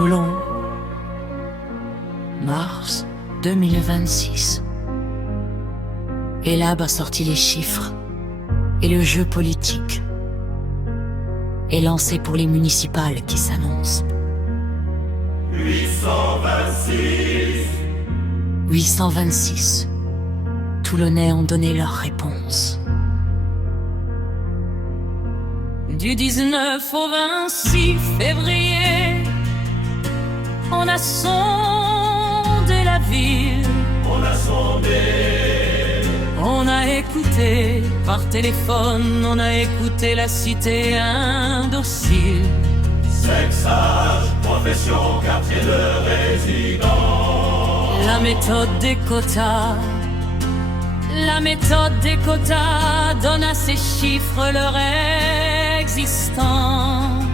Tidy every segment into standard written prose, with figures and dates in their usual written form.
Toulon, mars 2026. Elab a sorti les chiffres et le jeu politique est lancé pour les municipales qui s'annoncent. 826. 826. Toulonnais ont donné leur réponse. Du 19 au 26 février, on a sondé la ville. On a sondé. On a écouté par téléphone, on a écouté la cité indocile. Sexe, âge, profession, quartier de résidence. La méthode des quotas. La méthode des quotas donne à ces chiffres leur existence.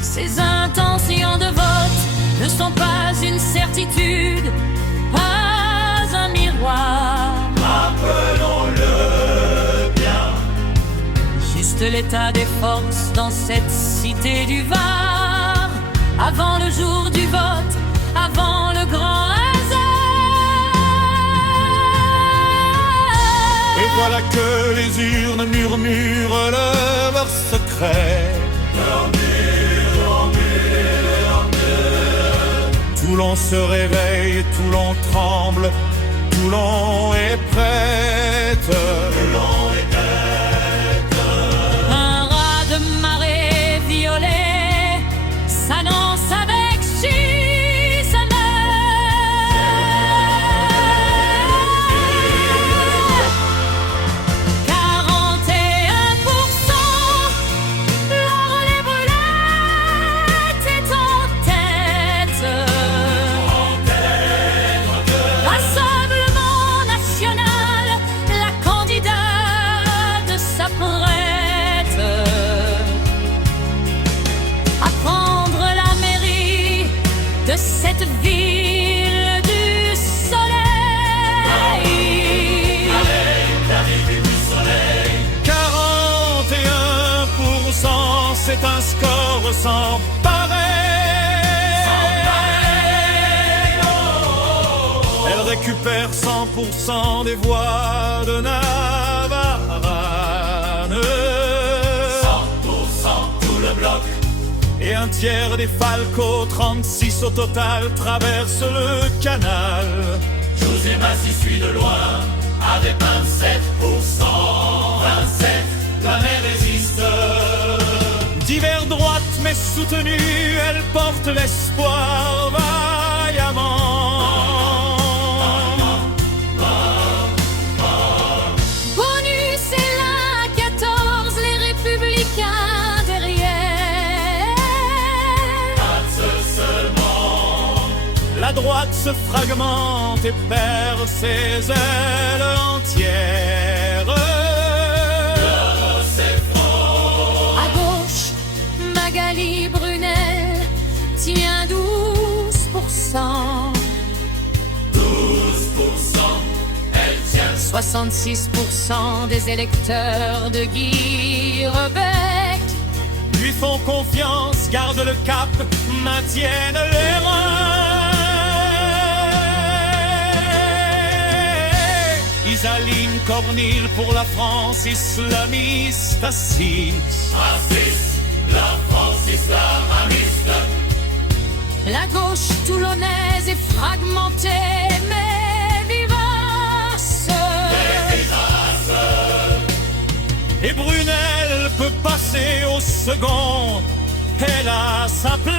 Ces intentions de vote ne sont pas une certitude, pas un miroir. Appelons-le bien. Juste l'état des forces dans cette cité du Var. Avant le jour du vote, avant le grand hasard. Et voilà que les urnes murmurent leurs secrets. Toulon se réveille, Toulon tremble, Toulon est prête. Toulon est prête. Un raz de marée violet s'annonce avec gisement. 41%, la relève brûlette est en tête. Rassemblement national, la candidate s'apprête à prendre la mairie de cette ville du soleil. L'arrivée du soleil. 41%, c'est un score sans pareil. Elle récupère 100% des voix de Navarane. 100%, tout le bloc. Et un tiers des Falco, 36 au total, traversent le canal. José Massy suit de loin, avec 27%. 27, la mer résiste. Divers droite, mais soutenue, elle porte l'espoir vaillamment. Bonus est là, 14, les républicains derrière. Seulement, la droite se fragmente et perd ses ailes entières. À gauche, Magali Brunel tient 12%. 12%, elle tient 66% des électeurs de Guy Rebec lui font confiance, gardent le cap, maintiennent les reins. Isaline Cornille pour la France islamiste à 6. La France islamiste. La gauche toulonnaise est fragmentée mais vivace. Et Brunel peut passer au second. Elle a sa place.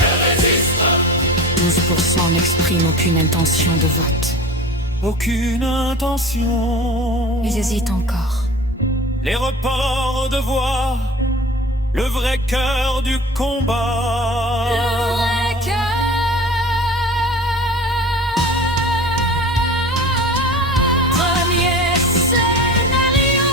Elle résiste. 12% n'expriment aucune intention de vote. Aucune intention. Ils hésitent encore. Les reports de voix, le vrai cœur du combat. Le vrai cœur. Premier scénario,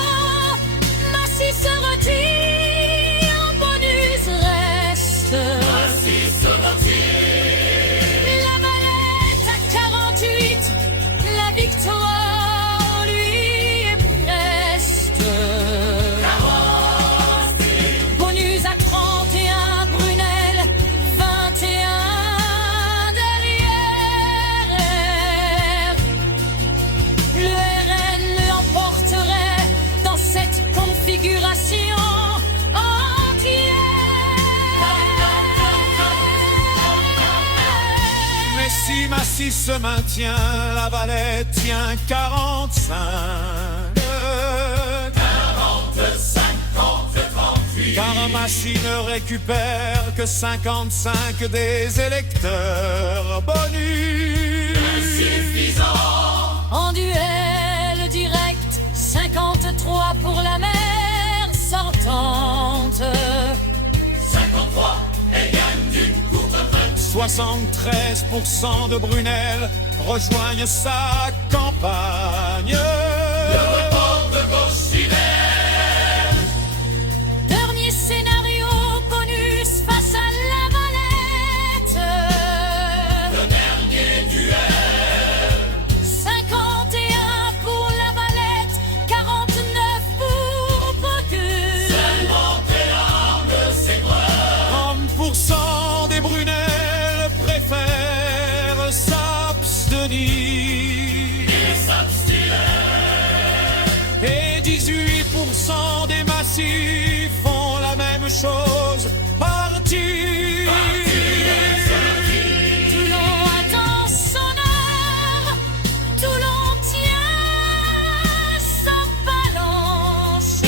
Massy se retire, bonus reste. Massy se retire. La mallette à 48, la victoire lui est preste. Si Massy se maintient, la Valette tient 45. 45 contre 38. Car Massy ne récupère que 55 des électeurs. Bonus Insuffisant. En duel direct, 53 pour la maire sortante. 53, elle gagne d'une courte retraite. 73% de Brunel rejoignent sa campagne. Le report de gauche hiver. Dernier scénario, bonus face à la Valette. Le dernier duel. 51 pour la Valette, 49 pour bonus. Seulement tes larmes s'égreuent. 30% des Brunel préfèrent s'abstenir. Et s'abstiner. Et 18% des Massy font la même chose. Partir. Toulon attend son heure, Toulon tient sa balance.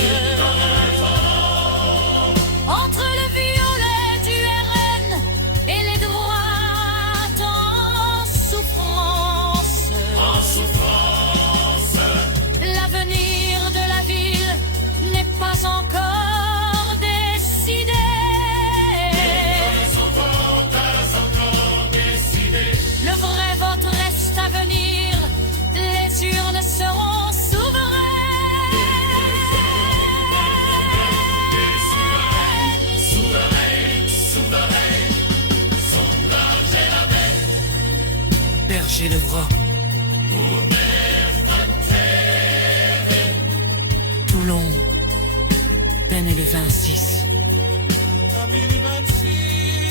Entre le violet du RN et les droites en souffrance. En souffrance. L'avenir de la ville n'est pas encore décidé. Le vrai vote reste à venir, les urnes seront Souveraine. Sondage et la baie. Berger le bras. Pour mettre terre. Toulon, peine le 26. La ville 26.